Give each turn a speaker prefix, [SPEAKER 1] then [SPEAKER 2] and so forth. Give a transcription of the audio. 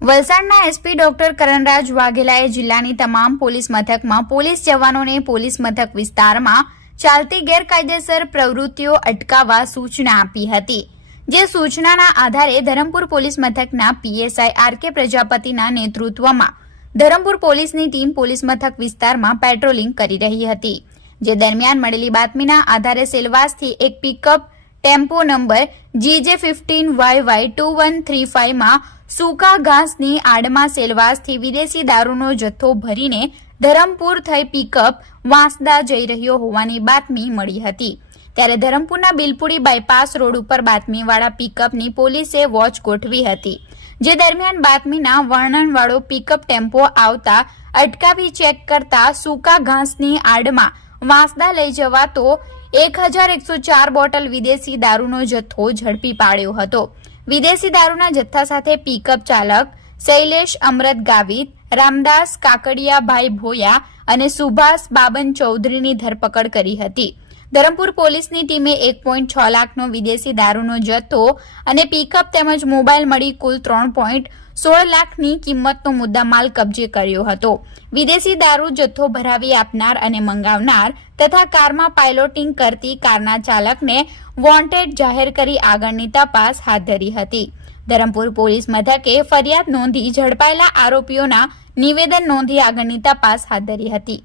[SPEAKER 1] વલસાડના SP doctor Karanraj વાઘેલાએ જિલ્લાની તમામ પોલીસ મથકમાં પોલીસ જવાનોને પોલીસ મથક વિસ્તારમાં ચાલતી ગેરકાયદેસર પ્રવૃત્તિઓ અટકાવવા સૂચના આપી હતી. જે સૂચનાના આધારે ધરમપુર પોલીસ મથકના પીએસઆઈ આર કે પ્રજાપતિના નેતૃત્વમાં ધરમપુર પોલીસની ટીમ પોલીસ મથક વિસ્તારમાં પેટ્રોલિંગ કરી રહી હતી. જે દરમિયાન મળેલી બાતમીના આધારે સેલવાસથી એક pickup tempo number GJ fifteen Y Y two one three ફાઇવમાં સૂકા ઘાસની આડમાં સેલવાસથી વિદેશી દારૂનો જથ્થો ભરીને ધરમપુર થઈ પિકઅપ વાંસદા જઈ રહ્યો હોવાની બાતમી મળી હતી. ત્યારે ધરમપુરના બિલપુડી બાયપાસ રોડ ઉપર બાતમીવાળા પિકઅપની પોલીસે વોચ ગોઠવી હતી. જે દરમિયાન બાતમીના વર્ણનવાળો પિકઅપ ટેમ્પો આવતા અટકાવી ચેક કરતા સૂકા ઘાસની આડમાં વાંસદા લઈ જવાતો એક હજાર એકસો ચાર બોટલ વિદેશી દારૂનો જથ્થો ઝડપી પાડ્યો હતો. વિદેશી દારૂના જથ્થા સાથે પિકઅપ ચાલક શૈલેષ અમરત ગાવિત, રામદાસ કાકડિયાભાઈ ભોયા અને સુભાષ બાબન ચૌધરીની ધરપકડ કરી હતી. ધરમપુર પોલીસની ટીમે એક પોઈન્ટ છ લાખનો વિદેશી દારૂનો જથ્થો અને પિકઅપ તેમજ મોબાઈલ મળી કુલ ત્રણ પોઈન્ટ સોળ લાખની કિંમતનો મુદ્દામાલ કબજે કર્યો હતો. વિદેશી દારૂ જથ્થો ભરાવી આપનાર અને મંગાવનાર તથા કારમાં પાયલોટિંગ કરતી કારના ચાલકને વોન્ટેડ જાહેર કરી આગળની તપાસ હાથ ધરી હતી. ધરમપુર પોલીસ મથકે ફરિયાદ નોંધી ઝડપાયેલા આરોપીઓના નિવેદન નોંધી આગળની તપાસ હાથ ધરી હતી.